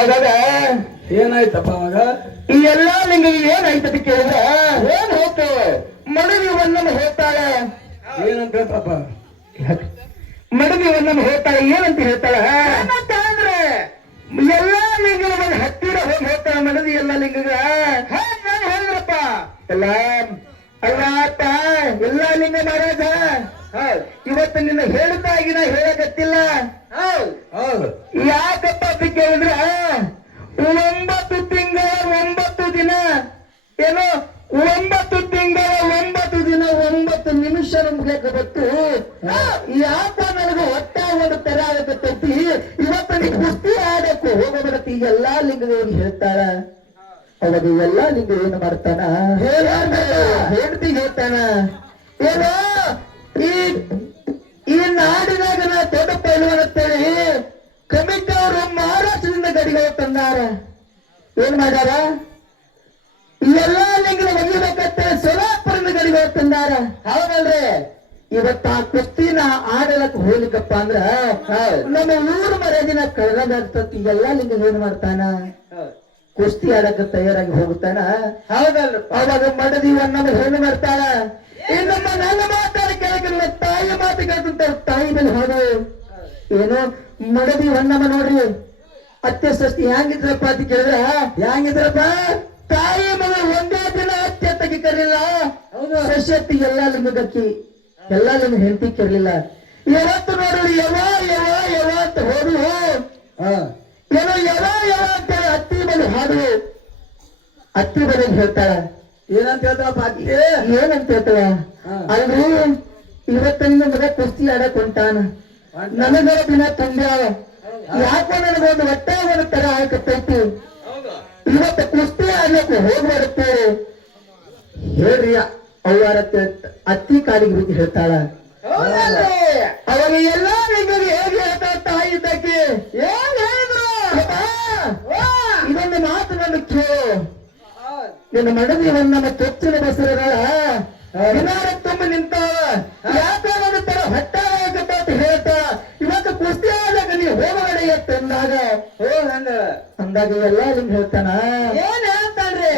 ಅದಾಗ ಏನಾಯ್ತಪ್ಪ ಅವಾಗ? ಈ ಎಲ್ಲಾ ಲಿಂಗಿಗೆ ಏನಾಯ್ತದ ಕೇಳಿದ್ರೆ ಏನ್ ಹೋಗ್ತೇವೆ ಮಡವಿ ಒಂದನ್ನು ಹೇಳ್ತಾಳೆ. ಏನಂತ ಹೇಳ್ತಪ್ಪ? ಮಡವಿ ಒಂದನ್ನು ಹೇಳ್ತಾಳೆ. ಏನಂತ ಹೇಳ್ತಾಳೆ ಅಂದ್ರೆ ಎಲ್ಲಾ ಲಿಂಗಗಳ ಮೇಲೆ ಹತ್ತಿರ ಹೋಗಿ ಹೇಳ್ತಾಳೆ ಮಡವಿ ಎಲ್ಲಾ ಲಿಂಗಗಳ. ಹೇಳಿದ್ರಪ್ಪ ಎಲ್ಲ ಅಲ್ಲಪ್ಪ ಎಲ್ಲಾ ಲಿಂಗ ಮಹಾರಾಜ ಇವತ್ತು ನಿನ್ನ ಹೇಳ್ತಾ ನಾ ಹೇಳಕತ್ತಿಲ್ಲ. ಯಾಕಪ್ಪ ಅಂತ ಕೇಳಿದ್ರೆ 9 ತಿಂಗಳ 9 ದಿನ ಏನು 9 ತಿಂಗಳ 9 ದಿನ 9 ನಿಮಿಷ ಮುಗಿಯಕ ಬತ್ತು. ಯಾಕ ನನಗೆ ಹೊಟ್ಟ ಒಂದು ತರ ಆಗತ್ತೈತಿ. ಇವತ್ತು ನೀ ಕುಸ್ತಿ ಆಡಕ್ಕೆ ಹೋಗಬರತ್ತಿ. ಎಲ್ಲಾ ಲಿಂಗದವ್ರಿಗೆ ಹೇಳ್ತಾಳ. ಅವಾಗ ಎಲ್ಲಾ ಲಿಂಗ ಏನು ಮಾಡ್ತಾನ ಹೇಳ್ತಿ ಹೇಳ್ತಾನ ಏನೋ ಈ ನಾಡಿನಾಗ ನಾ ದೊಡ್ಡ ಪೈಲ್ವಾನ್ ಅಂತೇಳಿ ಕಮಿಟಿ ಅವರು ಮಹಾರಾಷ್ಟ್ರದಿಂದ ಗಡಿಗಳು ತಂದಾರ. ಏನ್ ಮಾಡ್ಯಾರ? ಎಲ್ಲಾ ಲಿಂಗನ ಒಗಿಬೇಕಂತೇಳಿ ಸೋಲಾಪುರದ ಗಡಿಗಳು ತಂದಾರ. ಹೌದಲ್ರಿ? ಇವತ್ತ ಆ ಕುಸ್ತಿನ ಆಡಲಕ್ ಹೋಗ್ಲಿಕ್ಕಪ್ಪ ಅಂದ್ರ ನಮ್ಮ ಊರು ಮರ್ಯಾದಿನ ಕಳೆದಾಗ್ತತಿ. ಎಲ್ಲಾ ಲಿಂಗ ಏನ್ ಮಾಡ್ತಾನ? ಕುಸ್ತಿ ಆಡಕ ತಯಾರಾಗಿ ಹೋಗುತ್ತಾನ. ಹೌದಲ್ರಿ? ಅವಾಗ ಮಡದಿ ನಮ್ಮ ಹೆಣ್ಣು ಮಾಡ್ತಾಳ. ಇನ್ನೊಮ್ಮ ನನ್ನ ಮಾತಾಡ ಕೇಳಕ್ಕಿಲ್ಲ. ತಾಯಿ ಮಾತು ಕೇಳ್ತಂತ ತಾಯಿ ಮೇಲೆ ಹಾಡು ಏನು ಮಡದಿ ಹೊನ್ನಮ್ಮ ನೋಡ್ರಿ ಅತ್ತೆ ಸಸ್ತಿ ಹೆಂಗಿದ್ರಪ್ಪ ಅಂತ ಕೇಳಿದ್ರ ಹೆಂಗಿದ್ರಪ್ಪ? ತಾಯಿ ಮಗ ಒಂದೇ ದಿನ ಅತ್ತೆ ತಗಿ ಕರಿಲಿಲ್ಲ. ಸಸ್ಯತ್ತಿ ಎಲ್ಲಾ ಲಿಂಗಕ್ಕಿ ಎಲ್ಲಾ ಲಿಂಗ ಹೆಂಡತಿ ಕರಿಲಿಲ್ಲ. ಯಾವತ್ತು ನೋಡ್ರಿ ಯವ ಯವ ಯವ ಅಂತ ಹೋದ್ರು ಏನೋ ಯವ ಯವ ಅಂತ ಅತ್ತಿ ಮೇಲೆ ಹಾಡು ಅತ್ತಿ ಮನೆ ಹೇಳ್ತಾಳ. ಏನಂತ ಹೇಳ್ತಾಳಪ್ಪ ಅಕ್ಕಿ? ಏನಂತ ಹೇಳ್ತಾಳ ಅಲ್ರಿ ಇವತ್ತಿನಿಂದ ಮಗ ಕುಸ್ತಿ ಆಡಕ್ ಹೊಂಟಾನ. ನನಗರ ದಿನ ತುಂಬ್ಯಾವ. ಯಾಕೋ ನನಗೊಂದು ಒಟ್ಟ ಒಂದು ತರ ಆಕತ್ತೈತಿ. ಇವತ್ತು ಕುಸ್ತಿ ಆಡ್ಲಿಕ್ಕೆ ಹೋಗ್ಬಾರತ್ತೆ ಹೇಳ್ರಿ ಅವ್ವಾರ ಅತ್ತಿ ಕಾಲಿಗೆ ಬಿದ್ದು ಹೇಳ್ತಾಳ. ಅವಾಗ ಎಲ್ಲಾ ನಿಮಗೆ ಹೇಗೆ ಹೇಳ್ತಾಳ ತಾಯಿ ಇದ್ದಕ್ಕೆ ಏನ್ ಹೇಳಿದ್ರು? ಇದೊಂದು ಮಾತು ನನ್ನ ಕೇಳು. ನಿನ್ನ ಮಡದಿ ನಮ್ಮ ಚೊಚ್ಚಿನ ಬಸರಗಳ ದಿನಾರ ತುಂಬ ನಿಂತಾವ. ಯಾಕೆ ಒಂದು ತರ ಹೊಟ್ಟ ಅಂತ ಹೇಳ್ತಾಳ. ಇವತ್ತು ಕುಸ್ತಿ ಆದಾಗ ನೀವು ಹೋಗಬೇಡ ಎತ್ತಂದಾಗ ಅಂದಾಗ ಎಲ್ಲ ನಿಮ್ಗೆ ಹೇಳ್ತಾನ. ಏನ್ ಹೇಳ್ತಾನ್ರಿ?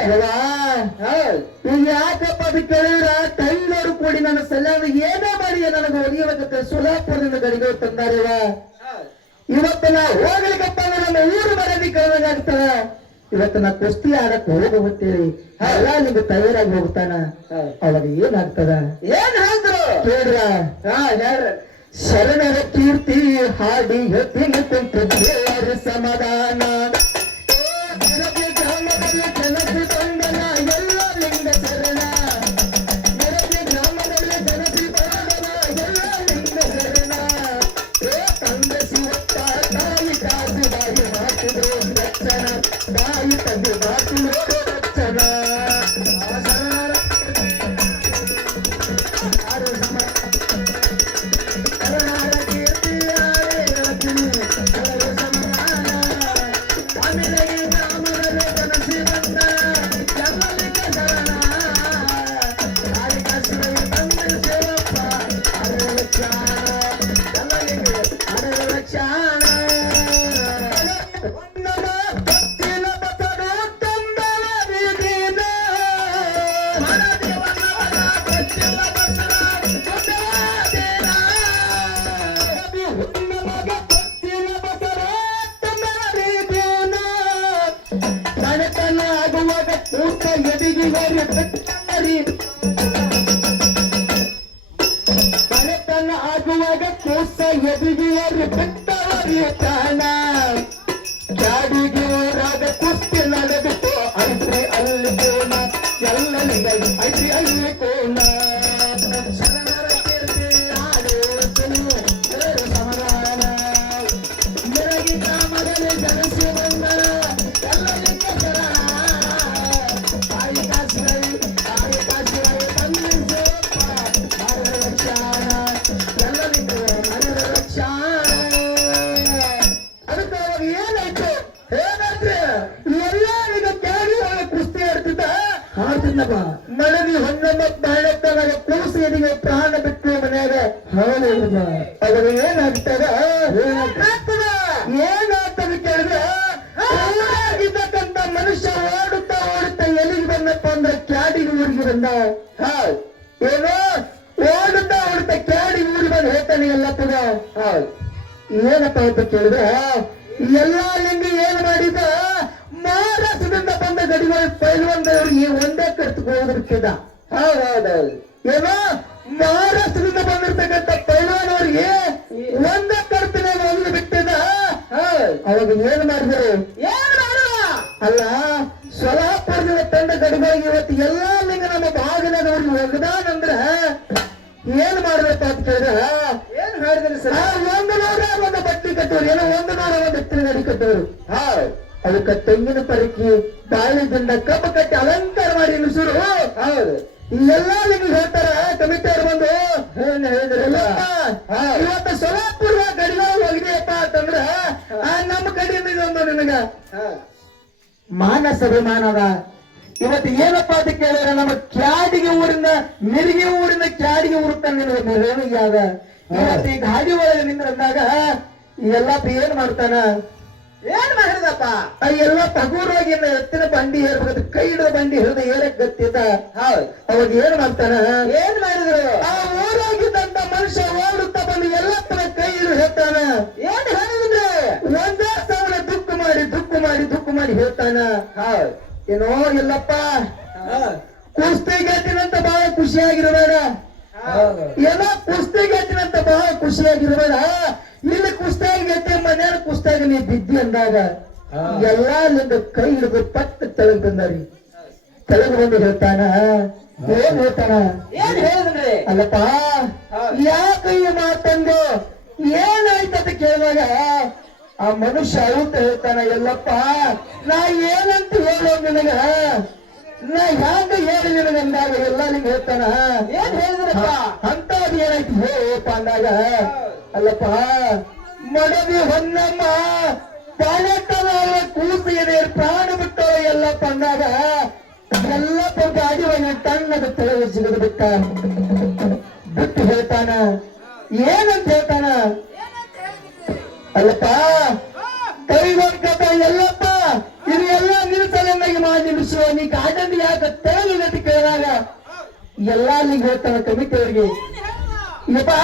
ಈಗ ಯಾಕಪ್ಪ ಅದು ಕೇಳಿದ್ರ ತೈಲರು ಕೂಡಿ ನನ್ನ ಸಲ್ಯಾಣ ಏನೋ ಮಾಡಿ ನನಗೆ ಒಲಿಯಬೇಕು ಸೋಲಾಪುರದಿಂದ ಗಡಿಗೆ ತಂದಾರಿವ. ಇವತ್ತು ನಾ ಹೋಗ್ಲಿಕ್ಕಪ್ಪ ನಮ್ಮ ಊರು ಮರ್ಯಾದೆ ಕಳೆದಾಗ್ತಾರ. ಇವತ್ತು ನಾ ಕುಸ್ತಿ ಆಡಕ್ ಹೋಗ್ತೇಳಿ ಎಲ್ಲ ನಿಮ್ಗೆ ತಯಾರಾಗಿ ಹೋಗ್ತಾನ. ಅವಾಗ ಏನಾಗ್ತದ? ಏನ್ ಹೇಳಿದ್ರು ಕೇಳ್ರ? ಶರಣರ ಕೀರ್ತಿ ಹಾಡಿ ಹೇಳ್ತೀನಿ ಕುಂತು ದೇವರ ಸಮಾಧಾನ ಗ್ರಾಮದಲ್ಲಿ ಜನಸಿ ಬಂದನ ಎಲ್ಲ ಲಿಂಗ ಶರಣ. ಗ್ರಾಮದಲ್ಲಿ ಜನಸಿ ಬಂದನ ಎಲ್ಲ ಲಿಂಗ ಶರಣ. ತಂದ ಶಿವಪ್ಪ ತಾಯಿ ಕಾಸು ಬಾಯಿ ಮಾತಿದ್ರು ರಕ್ಷಣ. ತಾಯಿ ತಂದೆ ಮಾತಿದ್ರು ರಕ್ಷಣ. ಮನೆತನ ಆಗುವಾಗ ಕೂಸ ಎದಿಗೆಯರಿ ಬಿಟ್ಟವರಿ ತಾಣ. ಜಾಡಿಗೆ ಊರಾಗ ಕುಸ್ತಿ ನಡೆದಿತ್ತು ಐತ್ರಿ ಅಲ್ಲಿ ಕೋಣ. ಎಲ್ಲ ಐತ್ರಿ ಅಲ್ಲಿ ಕೋಣ. ಶರಣರ ಕೀರ್ತಿ ಆಡುತ್ತೀನಿ ಸಮಾಧಾನ. ಮೆರಗಿ ಗ್ರಾಮದಲ್ಲಿ ಜನಸಿ ಬಂದ ಎಲ್ಲ ಲಿಂಗ ಶರಣ. ತಾಯಿ ಕಾಸುಗೈ ತಾಯಿ ಕಾಸುಗೈ ತಂದೆ ಸೇವಪ್ಪ ಮರರ ರಕ್ಷಾಣ. ಎಲ್ಲ ಲಿಂಗ ಮರರ ರಕ್ಷಾಣ. ಅದಕ್ಕೆ ಅವಾಗ ಏನಾಯ್ತು ಏನಾಯ್ತ್ರಿ? ಎಲ್ಲ ಈಗ ಕೆಳಗೆ ಕುಸ್ತಿ ಆಡ್ತಿದ್ದ ಆಡ್ತಿದ್ದಪ್ಪ. ಮಳದಿ ಹೊನ್ನಮ್ಮ ಬಾಳಕ್ಕವಾಗ ಕೂಸು ಎದಿಗೆ ಪ್ರಾಣ ಬಿಟ್ಟು ಮನ್ಯಾಗ. ಹೌದಾ? ಅವಾಗ ಏನಾಗ್ತದ ಏನಾಗ್ತದ ಕೇಳಿದ್ರೆ ಏನಪ್ಪಾ ಅಂದ್ರೆ ಕ್ಯಾಡಿಗೆ ಊರಿಗೆ ಬಂದ. ಏನೋ ಓಡುತ್ತಾ ಓಡುತ್ತಾ ಕ್ಯಾಡಿಗೆ ಊರಿಗೆ ಬಂದು ಹೇಳ್ತಾನೆ ಎಲ್ಲಪ್ಪಗ. ಏನಪ್ಪ ಅಂತ ಕೇಳಿದ್ರೆ ಎಲ್ಲಾ ಲಿಂಗಿ ಏನ್ ಮಾಡಿದ ಮಹಾರಾಷ್ಟ್ರದಿಂದ ಬಂದ ಗಡಿಗಳು ಪೈಲ್ವಂದವ್ರಿಗೆ ಒಂದೇ ಕಟ್ತಕ್ಕೆ ಹೋಗಿರ್ತಿದ್ದ. ಹೌದೌದೌದು. ಏನೋ ಮಹಾರಾಷ್ಟ್ರದಿಂದ ಬಂದಿರ್ತಕ್ಕಂಥ ಪೈಲ್ವಾನವ್ರಿಗೆ ಒಂದೇ ಕಡ್ತಿನ ಹೋಗಿ ಬಿಟ್ಟಿದ್ದ. ಅವಾಗ ಏನ್ ಮಾಡಿದ್ರು ಅಲ್ಲ ಸೊಲಾಪುರದಿಂದ ತಂದ ಗಡಿಗಳಿಗೆ ಇವತ್ತು ಎಲ್ಲಾ ಲಿಂಗ ನಮ್ಮ ಭಾಗನದವ್ರಿಗೆ ಒಗದಾನಂದ್ರ ಏನ್ ಮಾಡ್ಬೇಕು ಅಂತ ಕೇಳಿದ್ರ ಏನ್ ಹೇಳಿದ್ರಿ ಸರ್? 100 ಒಂದು ಬಟ್ಟಿ ಕಟ್ಟೋರು, ಏನೋ 100 ಒಂದು ಎತ್ತಿನ ಗಡಿ ಕಟ್ಟೋರು. ಅದಕ್ಕ ತೆಂಗಿನ ಪರಿಕಿ ಬಾಳಿದಿಂದ ಕಬ್ಬು ಕಟ್ಟಿ ಅಲಂಕಾರ ಮಾಡಿ ನಿಲ್ಸರು. ಹೌದು. ಎಲ್ಲಾ ನಿಮ್ಗೆ ಹೇಳ್ತಾರ ಕಮಿಟಿಯವ್ರು ಬಂದು ಹೇಳಿದ್ರಲ್ಲ, ಇವತ್ತು ಸೊಲಾಪುರ ಗಡಿಗಳು ಹೋಗಿದೆಯಪ್ಪ ಅಂತಂದ್ರ ನಮ್ಮ ಕಡೆಯಿಂದ ಇದೊಂದು ನಿನಗ ಮಾನಸ ಅಭಿಮಾನದ. ಇವತ್ತು ಏನಪ್ಪಾ ಅಂತ ಕೇಳಿದ್ರೆ ನಮ್ಮ ಕ್ಯಾಡಿಗೆ ಊರಿಂದ ಮಿರಿಗೆ ಊರಿಂದ ಕ್ಯಾಡಿಗೆ ಊರು ತಂದ ರೇಣಿಗ್ಯಾದ. ಇವತ್ತು ಈ ಗಾಡಿ ಒಳಗೆ ನಿಂದ್ರಂದಾಗ ಎಲ್ಲಪ್ಪ ಏನ್ ಮಾಡ್ತಾನ, ಏನ್ ಮಾಡಿದಪ್ಪ? ಎಲ್ಲ ತಗೂರೋಗಿ ಎತ್ತಿನ ಬಂಡಿ ಏರ್ಬೇಕು, ಕೈ ಹಿಡಿದ ಬಂಡಿ ಹಿಡಿದು ಏರಕ್ ಗತ್ತಿದ್ದ. ಅವಾಗ ಏನ್ ಮಾಡ್ತಾನ, ಏನ್ ಮಾಡಿದ್ರು? ಆ ಊರಾಗಿದ್ದಂತ ಮನುಷ್ಯ ಓಡುತ್ತಾ ಬಂದು ಎಲ್ಲಪ್ಪನ ಕೈ ಹಿಡಿದು ಹೇಳ್ತಾನ. ಏನ್ ಹೇಳಿದ್ರೆ? ಒಂದೇ ಸಾವಿರ ದುಃಖ ಮಾಡಿ ಹೇಳ್ತಾನ. ಏನೋ ಎಲ್ಲಪ್ಪ ಕುಸ್ತಿ ಗೆದ್ದಿನಂತ ಬಹಳ ಖುಷಿಯಾಗಿರಬೇಡ, ಏನೋ ಕುಸ್ತಿ ಗೆದ್ದಿನಂತ ಬಹಳ ಖುಷಿಯಾಗಿರಬೇಡ. ಇಲ್ಲಿ ಕುಸ್ತಿಯಾಗಿ ಗೆದ್ದೆ ಮನೆಯ ಕುಸ್ತಿಯಾಗಿ ನೀ ಬಿದ್ದಿ ಅಂದಾಗ ಎಲ್ಲಾ ಅಲ್ಲಿಂದ ಕೈ ಹಿಡಿದು ಪತ್ತ ತೆಳಗ್ ಬಂದಾರಿ. ತೆಳಗ್ ಬಂದು ಹೇಳ್ತಾನ. ಏನ್ ಹೇಳ್ತಾನ? ಏನ್ ಹೇಳಿದ್ರೆ? ಅಲ್ಲಪ್ಪ ಯಾಕೆ ಈ ಮಾತಂದು ಏನಾಯ್ತಂತ ಕೇಳಿದಾಗ ಆ ಮನುಷ್ಯ ಅಂತ ಹೇಳ್ತಾನ. ಎಲ್ಲಪ್ಪ ನಾ ಏನಂತ ಹೇಳೋ ನಿನಗ, ನಾ ಹ್ಯಾಂಗ ಹೇಳಿ ನಿನಗ ಅಂದಾಗ ಎಲ್ಲ ನಿಂಗೆ ಹೇಳ್ತಾನ. ಏನ್ ಹೇಳಿದ್ರಪ್ಪ? ಅಂತದ್ ಏನಾಯ್ತು ಹೇಳಪ್ಪ ಅಂದಾಗ, ಅಲ್ಲಪ್ಪ ಮಡದಿ ಹೊನ್ನಮ್ಮ ಪಾಳೆಟ್ಟದ ಕೂಸಿಗೆ ಪ್ರಾಣ ಬಿಟ್ಟೋ ಎಲ್ಲಪ್ಪ ಅಂದಾಗ ಎಲ್ಲಪ್ಪ ಗಾಡಿ ಒಳಗೆ ತಣ್ಣದ ತೆಳಗೆ ಸಿಗದು ಬಿಟ್ಟು ಹೇಳ್ತಾನ. ಏನಂತ ಹೇಳ್ತಾನ? ಅಲ್ಲಪ್ಪ ಕೈಗೊಂಡ್ಕತ ಎಲ್ಲಪ್ಪ ಇದು ಎಲ್ಲ ನಿಲ್ಸಲನ್ನಾಗಿ ಮಾಡಿ ನಿಲ್ಲಿಸುವ ನೀ ಗಾರ್ಡನ್ ಯಾಕೆ ತೆಳಗಿಲ್ಲ ಅಂತ ಕೇಳಿದಾಗ ಎಲ್ಲಾ ಅಲ್ಲಿಗೆ ಹೇಳ್ತಾನ ಕಮಿಟಿಯವರಿಗೆ. ಇಲ್ಲಪ್ಪ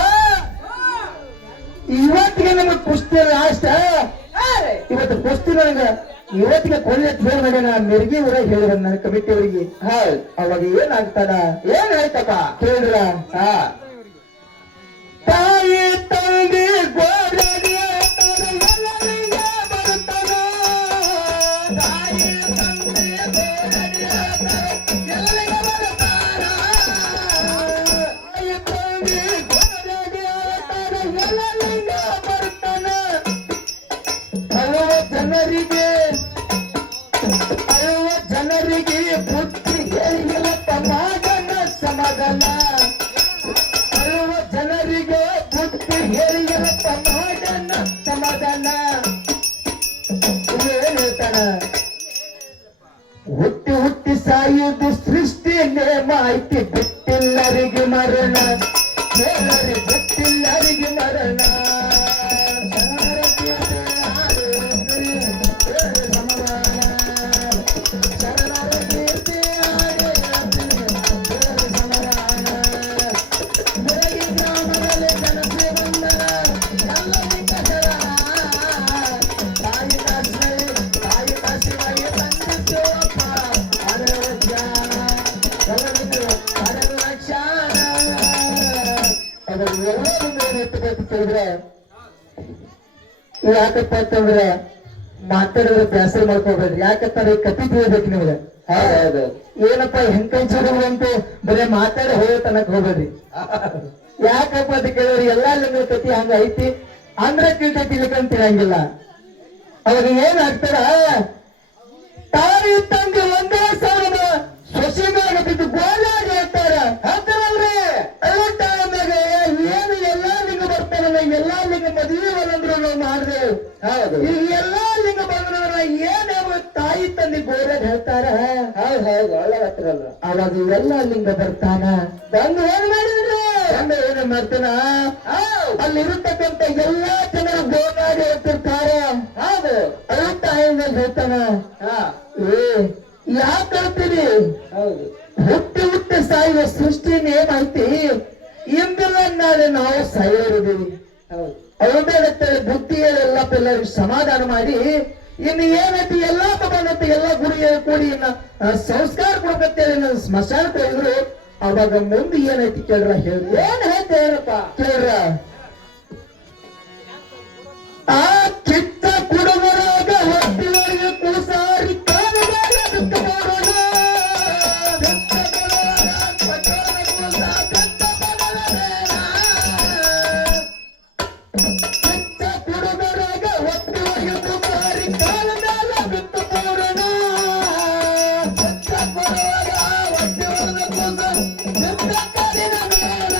ಇವತ್ತಿಗೆ ನಮಗ್ ಕುಸ್ತಿ ಲಾಸ್ಟ್, ಇವತ್ತು ಕುಸ್ತಿ ನನಗ ಇವತ್ತಿಗೆ ಕೊಳ್ಳೆ ಹೇಳಿ ನಾ ಮೆರುಗಿ ಊರಾಗ ಹೇಳಿದ ನನ್ನ ಕಮಿಟಿಯವರಿಗೆ. ಅವಾಗ ಏನಾಗ್ತಾನ? ಏನ್ ಆಯ್ತಪ್ಪ ಕೇಳಿದ್ರ? ತಾಯಿ ತಂದೆ ಗೋಡಗೆ ಜನರಿಗೆ ಬುದ್ಧಿ ಹೇಳಿಲ್ಲಪ್ಪ ಮಾಡನ ಸಮಾಧಾನ. ಜನರಿಗೆ ಬುದ್ಧಿ ಹೇಳಿಲ್ಲಪ್ಪ ಮಾಡನ ಸಮಾಧಾನ. ಏನ್ ಹೇಳ್ತಾನ? ಹುಟ್ಟಿ ಹುಟ್ಟಿ ಸಾಯುವುದು ಸೃಷ್ಟಿ ನೇಮ ಐತಿ, ಬಿಟ್ಟಿಲ್ಲರಿಗೆ ಮರಣ, ಬಿಟ್ಟಿಲ್ಲರಿಗೆ ಮರಣ. ಕೇಳಿದ್ರೆ ಯಾಕಪ್ಪ ಅಂತಂದ್ರೆ ಮಾತಾಡಿದ್ರೆ ಬೇಸರ ಮಾಡ್ಕೋಬೇಡ್ರಿ. ಯಾಕಂತಾರೆ ಕತಿ ತಿಳಿಬೇಕು ನಿಮ್ಗೆ. ಏನಪ್ಪ ಹೆಂಕಂಚೂರು ಅಂತೂ ಬರೀ ಮಾತಾಡಿ ಹೋಗೋ ತನಕ ಹೋಗ್ಬೇಡ್ರಿ. ಯಾಕಪ್ಪ ಅಂತ ಕೇಳಿದ್ರೆ ಎಲ್ಲಾ ನಿಮ್ಗೆ ಕತಿ ಹಂಗ ಐತಿ ಅಂದ್ರೆ ಕೀಟತಿ ಇಲ್ಲಕಂತ ತಿಳಂಗಿಲ್ಲ. ಅವಾಗ ಏನಾಗ್ತಾರ, ತಾಯಿ ತಂದೆ ಒಂದೇ ಸಾವಿರದ ಸೊಸೆದಾಗ ಬಿದ್ದು ಗೋಳಾಡಿ ಹೇಳ್ತಾರ. ಹೇಳ್ತಾರಲ್ರಿ ಎಲ್ಲ ಟೈಮ್ನಾಗ ಏನು ಎಲ್ಲಾ ಲಿಂಗ ಬರ್ತಾರಲ್ಲ, ಎಲ್ಲಾ ಲಿಂಗ ಮದುವೆ ಬಂದ್ರು ನಾವು ಮಾಡಿದೆವು. ಹೌದು, ಈಗ ಎಲ್ಲಾ ಲಿಂಗ ಬಂದ್ರ ಏನ್ ತಾಯಿ ತಂದೆ ಗೋಳಾಡಿ ಹೇಳ್ತಾರ. ಹೌದು ಒಳ್ಳೆ ಹತ್ರಲ್ಲ. ಅವಾಗ ಎಲ್ಲಾ ಲಿಂಗ ಬರ್ತಾನ. ಬಂದು ಏನ್ ಮಾಡಿದ್ರಿ? ಬಂದು ಏನ್ ಮಾಡ್ತಾನ? ಅಲ್ಲಿರತಕ್ಕಂತ ಎಲ್ಲಾ ಜನರು ಗೋಳಾಡಿ ಹೇಳ್ತಿರ್ತಾರ. ಹೌದು, ಅಲ್ಲ ತಾಯಿ ಹೇಳ್ತಾನ. ಯಾಕೆ ಹೇಳ್ತೀರಿ? ಹೌದು ಹುಟ್ಟಿ ಹುಟ್ಟಿ ಸಾಯುವ ಸೃಷ್ಟಿ ನೇಮ ಐತಿ. ಇಂದಿಲ್ಲ ನಾಳೆ ನಾವು ಸಾಯೋರಿದ್ದೀವಿ. ಹೌದು ಹೌದೇನಂತೇಳಿ ಬುದ್ಧಿಯಲ್ಲೆಲ್ಲ ಎಲ್ಲರಿಗೂ ಸಮಾಧಾನ ಮಾಡಿ ಇನ್ನು ಏನೈತಿ ಎಲ್ಲಾ ಬಂದೈತಿ ಎಲ್ಲಾ ಗುರಿಗೆ ಕೂಡಿ ಇನ್ನ ಸಂಸ್ಕಾರ ಕೊಡ್ಬೇಕಂತೇಳಿ ನನ್ನ ಸ್ಮಶಾನಕ್ಕೆ ಹೋಗಿದ್ರು. ಅವಾಗ ಮುಂದೆ ಏನೈತಿ ಕೇಳ್ರ ಹೇಳಿ. ಏನ್ ಹೇಳ್ತೇನಪ್ಪ? ಕೇಳ್ರ. ಆ ಕಿತ್ತ ಕುಡುಗರಾಗ ಹೊಟ್ಟಿಗಳಿಗೆ ಕೂಸಾರಿ ಕಾಲುಗಾಲ ಬಿಟ್ಟು ನೋಡೋಣ. ಕಿತ್ತ ಕುಡುಗರಾಗ ಹೊಟ್ಟಿಗಳಿಗೆ ಕೂಸಾರಿ ಕಾಲುಗಾಲ ಬಿಟ್ಟು ನೋಡೋಣ. ಕಿತ್ತ ಕುಡುಗರಾಗ ಹೊಟ್ಟಿಗಳಿಗೆ ಕೂಸಾರಿ ಬಿಟ್ಟ ಕಾಲಿನ ಮೇಲ.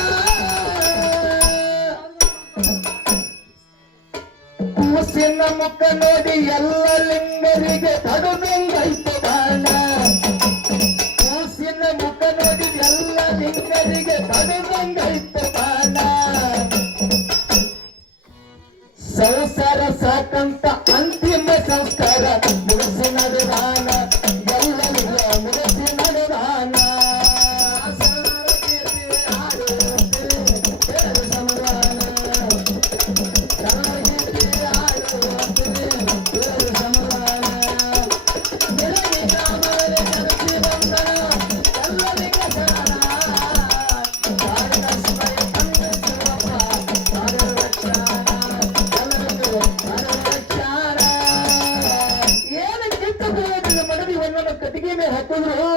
ಕೂಸಿನ ಮುಖ ನೋಡಿ ಎಲ್ಲ ಲಿಂಗರಿಗೆ ತಡುದಂಗೈತು ಬಾಣ. ಕೂಸಿನ ಮುಖ ನೋಡಿ ಎಲ್ಲ ಲಿಂಗರಿಗೆ ತಡುದಂಗೈತು ಬಾಣ. ಸಂಸಾರ ಸಾಕಂತ ಅಂತಿಮ ಸಂಸ್ಕಾರ ಮುಗಿಸಿ ನಡೆದಾನ. ಎಲ್ಲರಿಗ ಮುಗಿಸಿ ನಡೆದಾನ. ಕಟ್ಟಿಗೆ ಮೇಲೆ ಹಾಕಿದ್ರು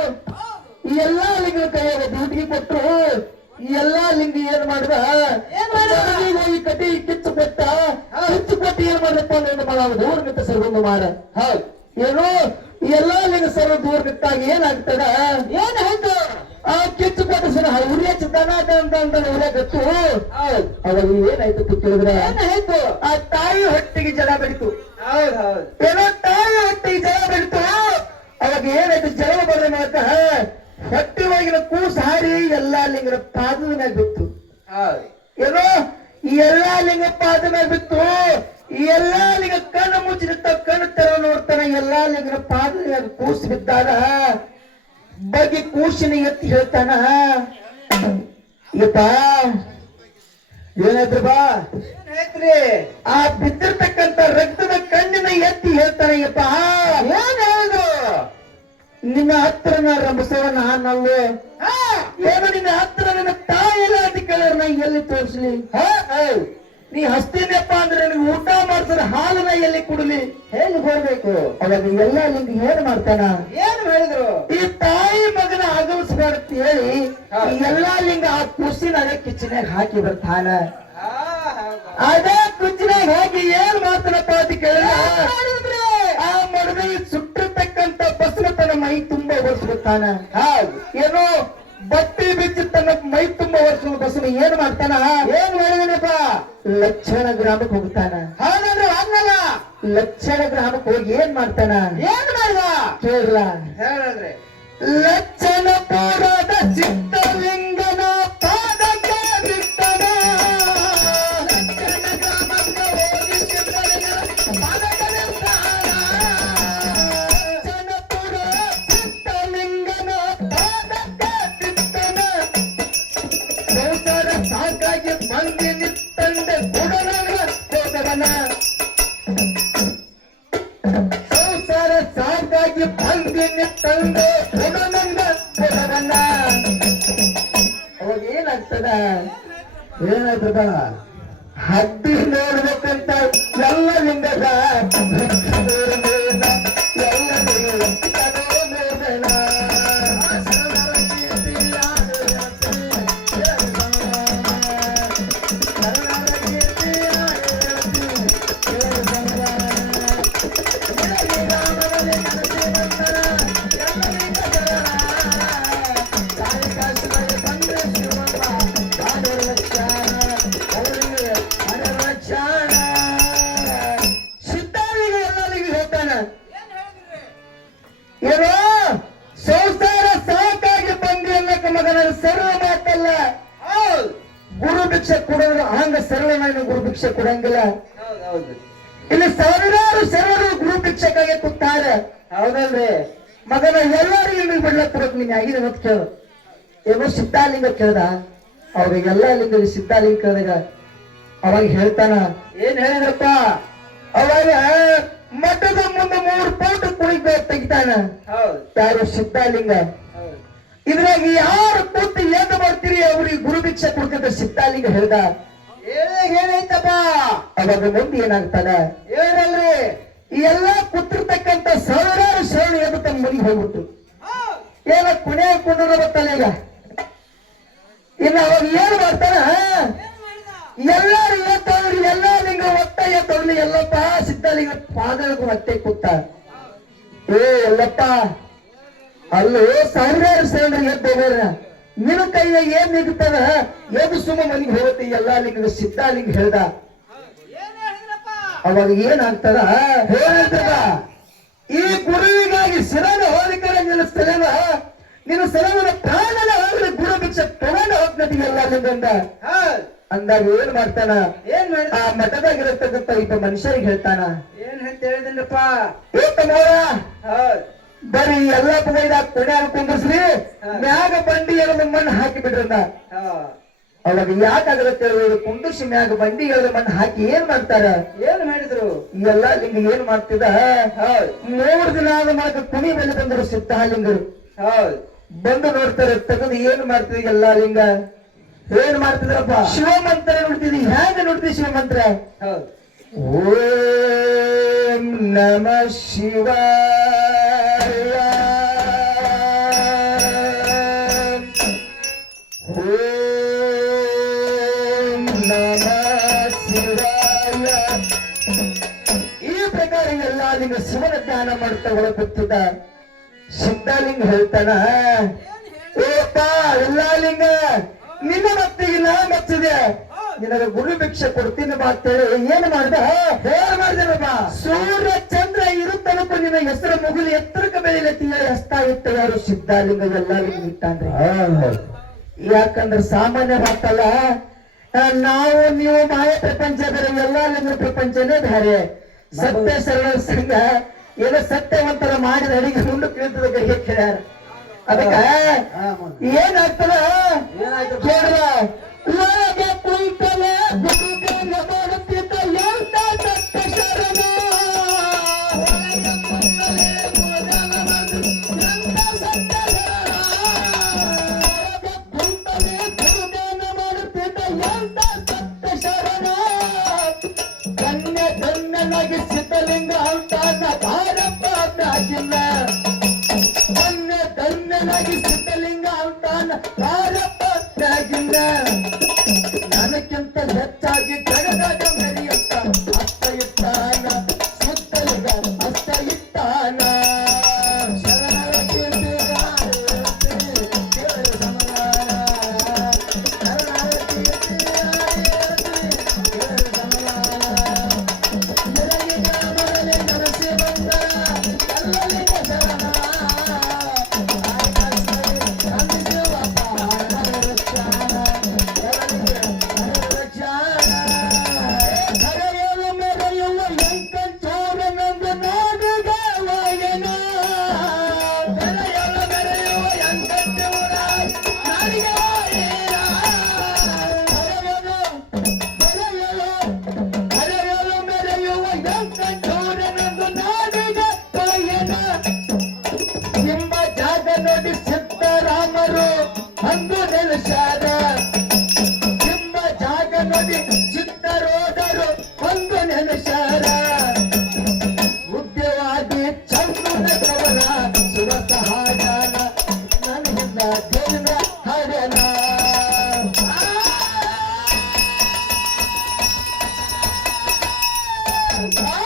ಈ ಎಲ್ಲಾ ಲಿಂಗ ಕೈಯಾಗ ಡ್ಯೂಟಿಗೆ ಕೊಟ್ಟರು. ಈ ಎಲ್ಲಾ ಲಿಂಗ ಏನ್ ಮಾಡಿದ ಈ ಕಟ್ಟಿ ಕಿತ್ತು ಕೊಟ್ಟ. ಕಿತ್ತು ಕೊಟ್ಟು ಏನ್ ಮಾಡಪ್ಪ ಅಂದ್ರೆ ದೂರ ನಿಂತ ಸರ್ವಂಗ ಮಾಡ. ಹೌದು ಏನೋ ಈ ಎಲ್ಲಾ ಲಿಂಗ ಸರ್ವ ದೂರ ನಿಂತಾಗ ಏನಾಗ್ತದ? ಏನ್ ಹೇಳ್ತು? ಆ ಕಿತ್ತು ಕೊಟ್ಟ ಸರ ಉರಿಯ ಚಿತ್ತಾನ ಅಂತ ಉರಿಯ ಗತ್ತು. ಅವಾಗ ಏನಾಯ್ತು ಕೇಳಿದ್ರೆ ಏನ್ ಹೇಳ್ತು? ಆ ತಾಯಿ ಹೊಟ್ಟಿಗೆ ಜಲ ಬೆಳಿತು. ಹೌದು ಹೌದು ಏನೋ ತಾಯಿ ಹೊಟ್ಟಿಗೆ ಜಲ ಬೆಳಿತು. ಅವಾಗ ಏನಾಯ್ತು? ಜಲ ಬರೋ ಮೂಲಕ ಹೊಟ್ಟೆ ಒಳಗಿನ ಕೂಸು ಹಾರಿ ಎಲ್ಲಾ ಲಿಂಗನ ಪಾದದ ಮೇಲೆ ಬಿತ್ತು. ಹೌದು ಏನೋ ಈ ಎಲ್ಲಾ ಲಿಂಗ ಪಾದ ಮೇಲೆ ಬಿತ್ತು. ಈ ಎಲ್ಲಾ ಲಿಂಗ ಕಣ್ಣು ಮುಚ್ಚಿ ನಿಂತ ಕಣ್ಣು ತೆರ ನೋಡ್ತಾನ. ಎಲ್ಲಾ ಲಿಂಗನ ಪಾದದ ಮೇಲೆ ಕೂಸು ಬಿದ್ದಾಗ ಬಗ್ಗೆ ಕೂಸಿನ ಎತ್ತಿ ಹೇಳ್ತಾನ, ಯಪ್ಪ ಏನಾಯ್ತು ಬಾ? ಏನ್ ಹೇಳ್ತ್ರಿ? ಆ ಬಿದ್ದಿರ್ತಕ್ಕಂಥ ರಕ್ತದ ಕಣ್ಣಿನ ಎತ್ತಿ ಹೇಳ್ತಾನೆ, ಯಪ್ಪ ಏನ್ ಹೇಳಿದ್ರು? ನಿನ್ನ ಹತ್ರ ನಾ ರಂಬಸವನ ನಲ್ಲು. ಏನು ನಿನ್ನ ಹತ್ರ ನನ್ನ ತಾಯಿ ಇಲ್ಲ ಅಂತ ಕೇಳಿದ್ರೆ ನಾ ಎಲ್ಲಿ ತೋರಿಸ್ಲಿ? ನೀ ಹಸ್ತೀನಪ್ಪ ಅಂದ್ರೆ ನನಗೆ ಊಟ ಮಾಡ್ತಾರೆ ಹಾಲನ್ನ ಎಲ್ಲಿ ಕುಡಲಿ? ಹೇಗೆ ಬರ್ಬೇಕು? ಅವಾಗ ಎಲ್ಲ ಲಿಂಗ ಏನ್ ಮಾಡ್ತಾನ? ಏನ್ ಹೇಳಿದ್ರು? ಈ ತಾಯಿ ಮಗನ ಆಗಮಿಸ್ಬಾರ್ದು ಹೇಳಿ ಈ ಎಲ್ಲಾ ಲಿಂಗ ಆ ಕುಸಿನ ಅದೇ ಕಿಚ್ಚನಾಗ ಹಾಕಿ ಬರ್ತಾನ. ಅದೇ ಕುಚ್ಚಿನಾಗ ಹಾಕಿ ಏನ್ ಮಾಡ್ತಾನಪ್ಪ ಅಂತ ಕೇಳಿದ್ರೆ ಆ ಮಡವೆ ಸುಟ್ಟಿರ್ತಕ್ಕಂಥ ಬಸ್ನ ತನ್ನ ಮೈ ತುಂಬಾ ಒರೆಸ್ಬಿಡ್ತಾನ. ಏನೋ ಬಟ್ಟಿ ಬಿಚ್ಚಿ ತನ್ನ ಮೈ ತುಂಬಾ ವರ್ಷ ಬಸ್ಸು ಏನ್ ಮಾಡ್ತಾನ? ಏನ್ ಮಾಡಿದನಪ್ಪ? ಲಕ್ಷಣ ಗ್ರಾಮಕ್ಕೆ ಹೋಗ್ತಾನ. ಹಾಗಾದ್ರೆ ಹಂಗಲ್ಲ. ಲಕ್ಷಣ ಗ್ರಾಮಕ್ಕೆ ಹೋಗಿ ಏನ್ ಮಾಡ್ತಾನ? ಏನ್ ಮಾಡಿದ ಕೇಳ್ರ. ಹೇಳ್ರಿ. ಲಕ್ಷಣ ಪೂರದ ಚಿತ್ತಲಿಂಗನ ಪಾದಕ್ಕೆ ಬಿಟ್ಟನ. ಲಕ್ಷಣ ಗ್ರಾಮಕ್ಕೆ ಹೋಗಿ ಚಿತ್ತಲಿಂಗನ ಪಾದಕ್ಕೆ ಬಿಟ್ಟನ. ಲಕ್ಷಣ ಪೂರ ಚಿತ್ತಲಿಂಗನ ಪಾದಕ್ಕೆ ಬಿಟ್ಟನ. ಸಂಸಾರ ಸಾಕಾಗಿ ಮಂದಿ ನಿತ್ತಂಡೆ ಕುಡಲನ ಹೋದವನ. ಸಂಸಾರ ಸಾಕಾಗಿ ಮಂದಿ ನಿತ್ತಂಡೆ ಕುಡಲಂಗ ಹೋದವನ. ಅವಾಗ ಏನಾಗ್ತದ? ಏನಾಗ್ತದ? ಹದ್ದಿ ನೋಡ್ಬೇಕಂತ ಎಲ್ಲ ಲಿಂಗದ ಸಿದ್ಧಾವಿಗೆ ಎಲ್ಲರಿಗೂ ಹೇಳ್ತಾನ, ಏನೋ ಸಂಸಾರ ಸಾಕಾಗಿ ಬಂದ್ರಿ ಅನ್ನಕ ಮಗನ ಸರ್ವ ಮಾತಲ್ಲ. ಗುರು ಭಿಕ್ಷೆ ಕೊಡೋದು ಹಂಗ ಸರಳ ನಾನು ಗುರು ಭಿಕ್ಷೆ ಕೊಡಂಗಿಲ್ಲ. ಹೌದು ಇಲ್ಲಿ ಸಾವಿರಾರು ಶರಣರು ಗುರು ಭಿಕ್ಷೆಕಾಗಿ ಕೂತಾರೆ. ಹೌದಲ್ರಿ. ಮಗನ ಎಲ್ಲರಿಗೂ ನಿಮಗೆ ಬಿಡ್ಲಕ್ ಕೊಡಕ್ ನೀನ್ ಆಗಿದೆ ಅಂತ ಕೇಳ ಏನೋ ಸಿದ್ಧಾಲಿಂಗ ಕೇಳ್ದ ಅವಾಗ ಎಲ್ಲಾ ಲಿಂಗ ಸಿದ್ಧಾಲಿಂಗ ಕೇಳಿದಾಗ ಅವಾಗ ಹೇಳ್ತಾನ ಏನ್ ಹೇಳಿದ್ರಪ್ಪ? ಅವಾಗ ಮಠದ ಮುಂದೆ 3 ಫೋಟೋ ಕುಣಿಕ ತೆಗಿತಾನ ಹೌದ್ ಯಾರು ಸಿದ್ಧಾಲಿಂಗ. ಹೌದ್ ಇದ್ರಾಗ ಯಾರು ಕೂತು ಏನ್ ಮಾಡ್ತೀರಿ ಅವ್ರಿಗೆ ಗುರು ಭಿಕ್ಷೆ ಕೊಡ್ತಿದ್ದ ಸಿದ್ಧಾಲಿಂಗ ಹೇಳ್ದ. ಏನೈತಪ್ಪ? ಅವಾಗ ಮುಂದೆ ಏನಾಗ್ತಾನ ಏನಲ್ರಿ? ಈ ಎಲ್ಲಾ ಕೂತಿರ್ತಕ್ಕಂಥ ಸಾವಿರಾರು ಶರಣ ಎದ್ದು ತಮ್ಮ ಮನೆಗೆ ಹೋಗ್ಬಿಟ್ಟು ಏನ ಕುಣಿಯಾಗ ಕುಂದ್ರ ಬರ್ತಲ್ಲ ಈಗ. ಇನ್ನು ಅವಾಗ ಏನ್ ಮಾಡ್ತಾನ ಎಲ್ಲಾರು ಎತ್ತವ್ರಿ ಎಲ್ಲಾ ಲಿಂಗ ಒಟ್ಟ ಎತ್ತವ್ರಿ ಎಲ್ಲಪ್ಪ ಸಿದ್ಧಲಿಂಗ ಪಾದలకు ಮತ್ತೆ ಕೂತ ಏ ಎಲ್ಲಪ್ಪ ಅಲ್ಲೂ ಸಾವಿರಾರು ಶರಣರು ಎದ್ದು ಹೋಗೋರ ನಿನ್ನ ಕೈಯಾಗ ಏನ್ ನಿಗ್ತದ ಎದ್ದು ಸುಮ್ಮ ಮನೆಗೆ ಹೋಗುತ್ತೆ ಎಲ್ಲಾ ಲಿಂಗ ಸಿದ್ಧಾಲಿಂಗ ಹೇಳ್ದ. ಅವಾಗ ಏನಾಗ್ತದ ಹೇಳ್ತದ ಈ ಗುರುವಿಗಾಗಿ ಶಿರನ ಹೋಲಿಕರ ನಿನ್ನ ಸ್ಥಳನ ನಿನ್ನ ಸ್ಥಳದ ಪ್ರಾಣನ ಹೋಗಲಿ ಗುರು ಭಿಕ್ಷೆ ತಗೊಂಡ ಹೋಗ್ನದಿ ಎಲ್ಲಾ ಲಿಂಗಂದ ಅಂದಾಗ ಏನ್ ಮಾಡ್ತಾನ ಏನ್ ಮಾಡಿದ? ಆ ಮಠದಾಗಿರತಕ್ಕಂತ ಇಬ್ಬ ಮನುಷ್ಯರಿಗೆ ಹೇಳ್ತಾನ ಏನ್ ಅಂತ ಹೇಳಿದನಪ್ಪ? ಹೌದ್ ಬರೀ ಎಲ್ಲಾ ಪುಗೈದ ಕೊನೆಯಾಗ ಕುಂದಿಸ್ರಿ ಮ್ಯಾಗ ಬಂಡಿ ಎಳೆದ ಮಣ್ಣು ಹಾಕಿ ಬಿಡ್ರಂದ. ಅವಾಗ ಯಾಕಾಗತ್ತೆ ಕುಂದಿಸಿ ಮ್ಯಾಗ ಬಂಡಿ ಎಳೆದ ಮಣ್ಣು ಹಾಕಿ ಏನ್ ಮಾಡ್ತಾರ? ಏನ್ ಮಾಡಿದ್ರು? ಎಲ್ಲಾ ಲಿಂಗ ಏನ್ ಮಾಡ್ತಿದ 3 ದಿನ ಆದ ಮಾಡಕ ಕುಣಿ ಮೇಲೆ ಬಂದರು ಸಿದ್ಧಾಲಿಂಗರು. ಹೌದ್ ಬಂದು ನೋಡ್ತಾರೆ ತೆಗೆದು ಏನ್ ಮಾಡ್ತಿದ್ವಿ ಎಲ್ಲಾ ಲಿಂಗ ಏನ್ ಮಾಡ್ತಿದ್ರಪ್ಪ? ಶಿವಮಂತ್ರ ನೋಡ್ತಿದ್ವಿ. ಹ್ಯಾಂಗ ನೋಡ್ತೀವಿ ಶಿವಮಂತ್ರ? ಹೌದ್ ಓಂ ನಮ ಶಿವಾಯ ಓಂ ನಮ ಶಿವಾಯ ಈ ಪ್ರಕಾರ ಎಲ್ಲಾ ಲಿಂಗ ಶಿವನ ಧ್ಯಾನ ಮಾಡ್ತಾ ಒಳಗುತ್ತಿದ್ದ ಸಿದ್ಧಾಲಿಂಗ ಹೇಳ್ತಾನ ಏಪ್ಪ ಎಲ್ಲಾ ಲಿಂಗ ನಿನ್ನ ಮತ್ತಿಗೆ ನಾ ಮತ್ತಿದೆ ನಿನಗೆ ಗುರು ಭಿಕ್ಷೆ ಕೊಡ್ತೀನಿ ಬಾ ಅಂತೇಳಿ ಏನ್ ಮಾಡ್ದ ಏನ್ ಮಾಡ್ದೇನಪ್ಪ? ಸೂರ್ಯ ಚಂದ್ರ ಇರುತ್ತನಪ್ಪ ನಿನ್ನ ಹೆಸರು ಮುಗಿಲು ಎತ್ತರಕ್ಕೆ ಬೆಳಿಲತ್ತಿ ಹಸ್ತ ಇತ್ತ ಯಾರು ಸಿದ್ಧಾಲಿಂಗ ಎಲ್ಲಾ ಲಿಂಗ ಇಟ್ಟಾನ್ರಿ. ಯಾಕಂದ್ರೆ ಸಾಮಾನ್ಯ ಮಾತಲ್ಲ, ನಾವು ನೀವು ಮಾಯ ಪ್ರಪಂಚ ಬೇರೆ ಎಲ್ಲಾ ಲಿಂಗ ಪ್ರಪಂಚನೇ ಬೇರೆ. ಸತ್ಯ ಶರಣ ಸಂಘ ಏನೋ ಸತ್ಯವಂತರ ಮಾಡಿದ ಅಡಿಗೆ ಮುಂದೆ ಕೇಳ್ತದ ಕೈಗೆ ಕೇಳ್ಯಾರ. ಅದಕ್ಕ ಏನಾಗ್ತದ ಕೇಳ್ರ ಒಳಗ ಕುಂತಲೆ ಗುರುದೇವ ಮಾಡುತ್ತಿದ್ದ ಎಂತ ಸತ್ಯ ಶರಣ ಒಳಗ ಕುಂತಲೆ ಗುರುದೇವ ಮಾಡುತ್ತಿದ್ದ ಎಂತ ಸತ್ಯ ಶರಣ ಒಳಗ ಕುಂತಲೆ ಗುರುದೇವ ಮಾಡುತ್ತಿದ್ದ ಎಂತ ಸತ್ಯ ಶರಣ ಧನ್ಯನಾಗಿ ಸಿದ್ಧಲಿಂಗ ಅಂತಾನ ಭಾರಪ್ಪ ಮ್ಯಾಗಿಲ್ಲ ಧನ್ಯನಾಗಿ ಸಿದ್ಧಲಿಂಗ ಅಂತಾನ ಭಾರಪ್ಪ ಮ್ಯಾಗಿಲ್ಲ ನನಕ್ಕಿಂತ ಹೆಚ್ಚಾಗಿ ಜಗದಾಗ ಮೆರೆಯಂತ ಅಷ್ಟ ಇಟ್ಟಾನ ಸಿದ್ಧಲಿಂಗ ಅಷ್ಟ ಇಟ್ಟಾನ ಶರಣರ ನೋಡಿ ಸಿದ್ದರಾಮರು ಅಂದು ನೆಲೆಸಾರ ನಿಮ್ಮ ಜಾಗ ನೋಡಿ ಸಿದ್ದರೋದರು ಅಂದು ನೆಲೆಸಾರ ಉದ್ಯವಾದಿ ಚಂದ್ರನಗರವರ ಸುರತ ಹಾಡನ ನನಗಿಂದ ದೇವ ಹಾಡನ ಆ